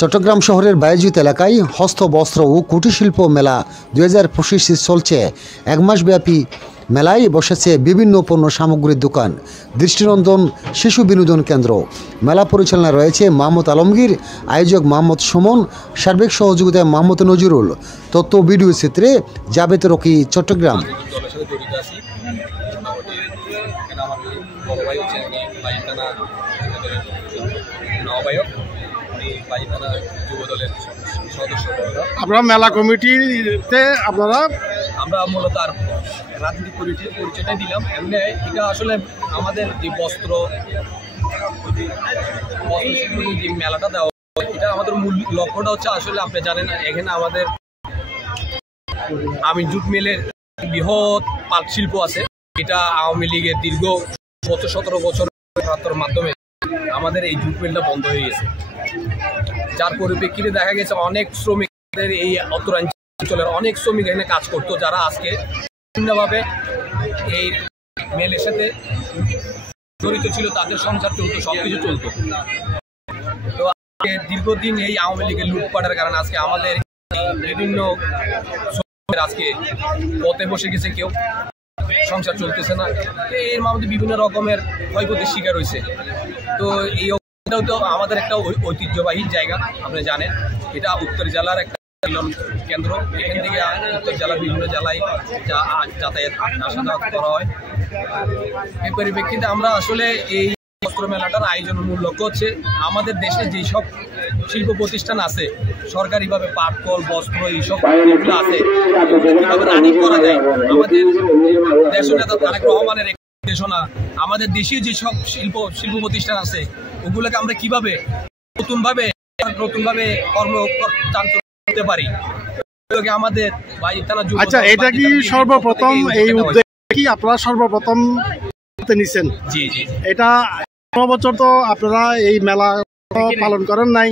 চট্টগ্রাম শহরের বায়েজিদ এলাকায় হস্ত বস্ত্র ও কুটিরশিল্প মেলা 2025 চলছে। এক মাসব্যাপী মেলায় বসেছে বিভিন্ন পণ্য সামগ্রীর দোকান, দৃষ্টিনন্দন শিশু বিনোদন কেন্দ্র। মেলা পরিচালনায় রয়েছে মাহমুদ আলমগীর, আয়োজক মোহাম্মদ সুমন, সার্বিক সহযোগিতায় মোহাম্মদ নজরুল, তথ্য ভিডিও চিত্রে জাবেদ রকি, চট্টগ্রাম। আপনারা মেলা কমিটিতে আমরা মূলত আর রাজনীতি পরিচয়টাই দিলাম। এমনি এটা আসলে আমাদের যে বস্ত্র যে মেলাটা দেওয়া, এটা আমাদের মূল লক্ষ্যটা হচ্ছে আসলে আপনি জানেন এখানে আমাদের আমিন জুট মিলের বৃহৎ পাট শিল্প আছে। এটা আওয়ামী লীগের দীর্ঘ 17 বছর মাধ্যমে আমাদের এই জুট মিলটা বন্ধ হয়ে গেছে, যার পরিপ্রেক্ষিতে দেখা গেছে অনেক শ্রমিকদের এই উত্তরাঞ্চলের অনেক শ্রমিক এখানে কাজ করতো, যারা আজকে বিভিন্নভাবে এই মেলের সাথে জড়িত ছিল, তাদের সংসার চলতো, সবকিছু চলতো। তো আজকে দীর্ঘদিন এই আওয়ামী লীগের লুটপাটের কারণে আজকে আমাদের বিভিন্ন আজকে পথে বসে গেছে, কেউ সংসার চলতেছে না। এর মধ্যে বিভিন্ন রকমের ক্ষয়ক্ষতির শিকার হয়েছে। তো এইটাও তো আমাদের একটা ঐতিহ্যবাহী জায়গা, আপনি জানেন এটা উত্তর জেলার একটা কেন্দ্র। এখান থেকে উত্তর জেলার বিভিন্ন জেলায় যাতায়াত আসা যাওয়া করা হয়। এই পরিপ্রেক্ষিতে আমরা আসলে এই বস্ত্র মেলাটার আয়োজনের মূল লক্ষ্য হচ্ছে আমাদের দেশে যেসব শিল্প প্রতিষ্ঠান আছে, সরকারিভাবে পাট কল বস্ত্র এইসব আছে, কীভাবে রানিং করা যায়। আমাদের দেশনেতা তারেক রহমানের নির্দেশনা, আমাদের দেশীয় যেসব শিল্প প্রতিষ্ঠান আছে ওগুলোকে আমরা কিভাবে নতুনভাবে কর্ম করতে পারি। আমাদের আচ্ছা, এটা কি সর্বপ্রথম এই উদ্যোগ কি আপনারা সর্বপ্রথম নিছেন? জি জি, এটা বছর তো আপনারা এই মেলা পালন করেন নাই,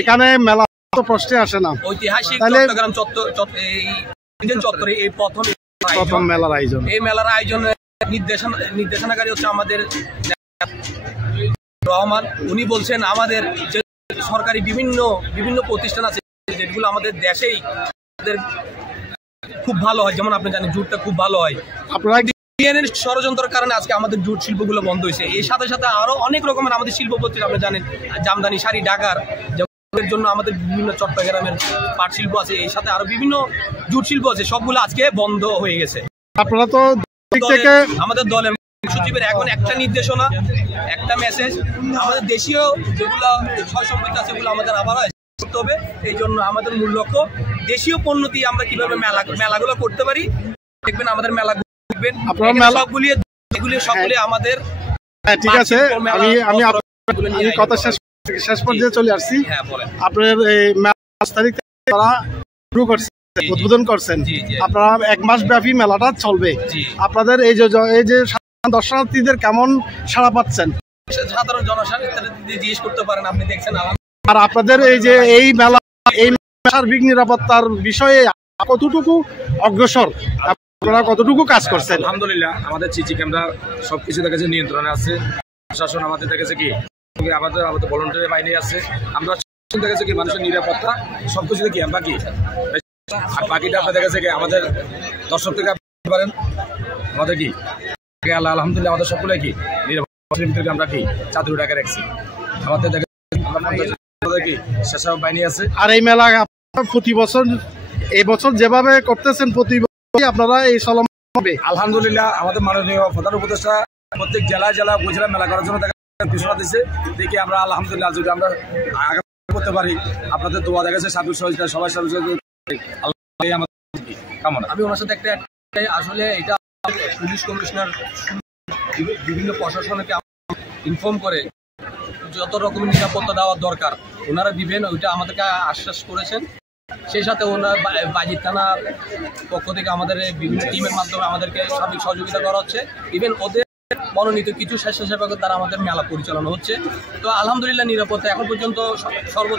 এখানে মেলা প্রশ্নে আসে না। ঐতিহাসিক চট্টগ্রাম চত্বরে এই প্রথম মেলার আয়োজন। এই মেলার আয়োজনের নির্দেশনাকারী হচ্ছে আমাদের রহমান। উনি বলছেন আমাদের যে সরকারি বিভিন্ন প্রতিষ্ঠান আছে যেগুলো আমাদের দেশেই খুব ভালো হয়, যেমন আপনি জানেন জুটটা খুব ভালো হয়। আপনারা ষড়যন্ত্রের কারণে আজকে আমাদের জুট শিল্পগুলো বন্ধ হয়েছে। এর সাথে সাথে আরো অনেক রকমের আমাদের শিল্প প্রতিষ্ঠান আপনি জানেন, জামদানি শাড়ি, ঢাকার জন্য আমাদের বিভিন্ন চট্টগ্রামের পাট শিল্প আছে, এর সাথে আরো বিভিন্ন জুট শিল্প আছে, সবগুলো আজকে বন্ধ হয়ে গেছে। আপনারা তো আমাদের দলের সচিবের এখন একটা নির্দেশনা, একটা মেসেজ, আমাদের দেশীয় যেগুলো ছয় সম্পত্তি আছে সেগুলো আমাদের আবার করতে হবে। এই জন্য আমাদের মূল লক্ষ্য দেশীয় পণ্য দিয়ে আমরা কিভাবে মেলাগুলো করতে পারি। দেখবেন আমাদের মেলাগুলো দেখবেন সবগুলি আমাদের। ঠিক আছে, আমি কথা শেষ পর্যায়ে চলে আসছি। আপনার এই মেলা 5 তারিখ তারা শুরু করছে, উদ্বোধন করছেন। আপনারা 1 মাস ব্যাপী মেলাটা চলবে। আপনাদের এই যে দর্শনার্থীদের কেমন সাড়া পাচ্ছেন? সাধারণ জনসাধারণ জিজ্ঞেস করতে পারেন, আপনি দেখছেন। আর আপনাদের এই মেলা সার্বিক নিরাপত্তার বিষয়ে কতটুকু অগ্রসর, আপনারা কতটুকু কাজ করছেন? আলহামদুলিল্লাহ, আমাদের সিসি ক্যামেরা সবকিছু দেখেছে, নিয়ন্ত্রণে আছে। প্রশাসন আমাদের দেখেছে কি আমাদের ভলান্টিয়ার বাহিনী আছে। আমরা দেখেছে কি মানুষের নিরাপত্তা সবকিছু দেখি আমরা কি, আর বাকিটা আপনার দেখেছে কি আমাদের দর্শক থেকে পারেন আমাদের কি আলহামদুলিল্লাহ আমাদের সবগুলো কি নিরাপত্তা আমরা কি চাদর টাকা রাখছি। আমাদের দেখে কি স্বেচ্ছাসেবক বাহিনী আছে। আর এই মেলা প্রতি বছর এই বছর যেভাবে করতেছেন প্রতি বছর আপনারা এই চলমান হবে? আলহামদুলিল্লাহ, আমাদের মাননীয় প্রধান উপদেষ্টা প্রত্যেক জেলা উপজেলা মেলা করার জন্য ঘোষণা দিচ্ছে। দেখি আমরা আলহামদুলিল্লাহ যদি আমরা আগামী করতে পারি, আপনাদের দোয়া দেখা যাচ্ছে সার্বিক সহযোগিতা সবাই কামনা। আমি ওনার সাথে একটা আসলে এটা পুলিশ কমিশনার বিভিন্ন প্রশাসনকে ইনফর্ম করে যত রকমের নিরাপত্তা দেওয়ার দরকার ওনারা দিবেন, ওইটা আমাদেরকে আশ্বাস করেছেন। সেই সাথে ওনার বাজিত থানার পক্ষ থেকে আমাদের বিভিন্ন টিমের মাধ্যমে আমাদেরকে সার্বিক সহযোগিতা করা হচ্ছে। ইভেন ওদের মনোনীত কিছু স্বেচ্ছাসেবকের দ্বারা আমাদের মেলা পরিচালনা হচ্ছে। তো আলহামদুলিল্লাহ নিরাপত্তা এখন পর্যন্ত সর্ব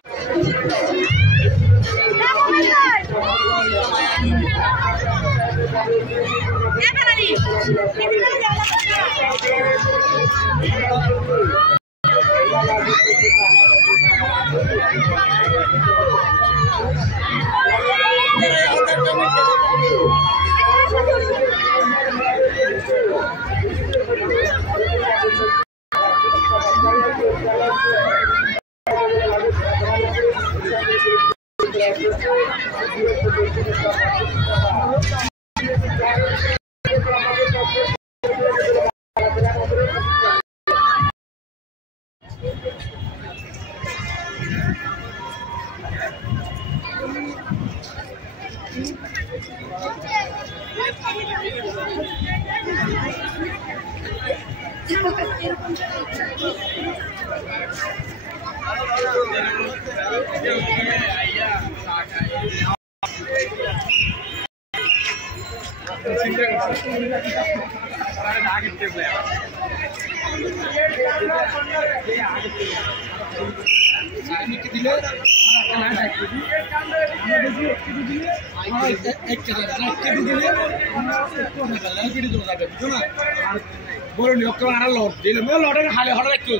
বড় নিয়োগ করে আর লট দিলে মে লটের হালে হঠাৎ একটু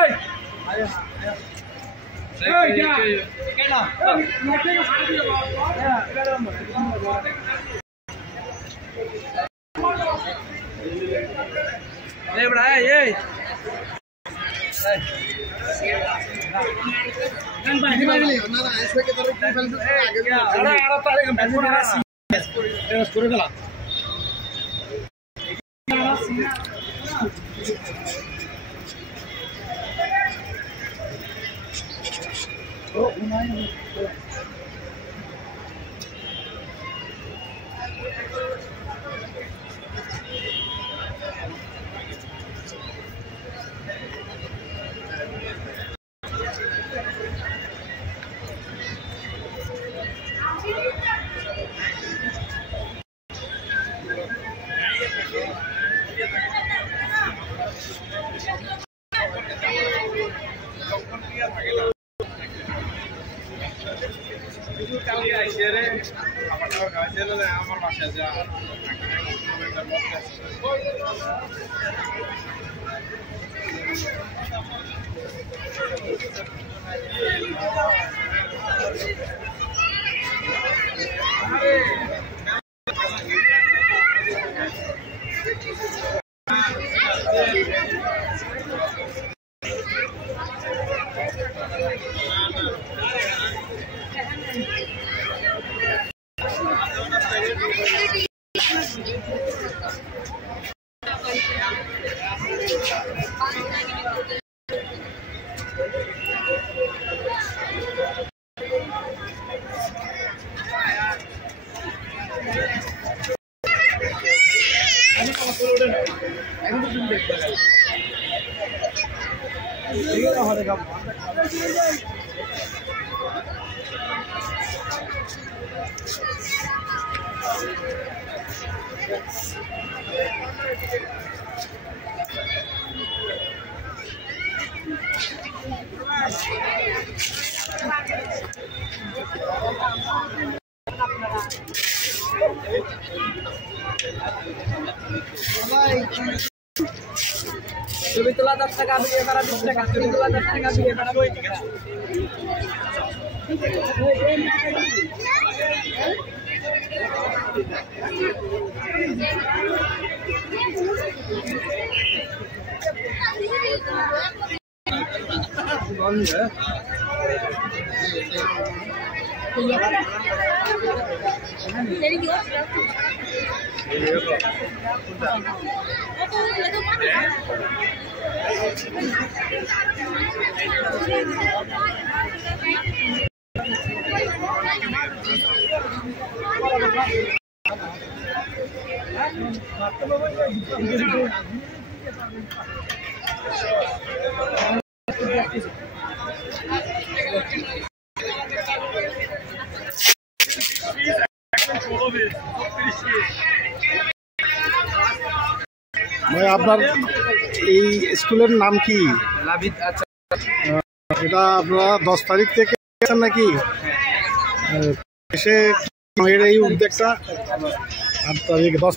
এই এই যা কেনা লটের হালে দিও এই বড়া এই গান বাকি বাকি না না এসে কে তোর কি ফেলছ আগে আরে আর তারে ব্যাট করে আসি টেস্ট করে গেল আমার বাসায় যা Lebih telah 10 টাকা দিয়ে para 20 টাকা lebih telah 10 টাকা দিয়ে para ভাই আপনার এই স্কুলের নাম কি? লাবিদ। আচ্ছা, এটা আপনারা 10 তারিখ থেকে আছেন নাকি? এসে এই উদ্যোগটা 8 তারিখ 10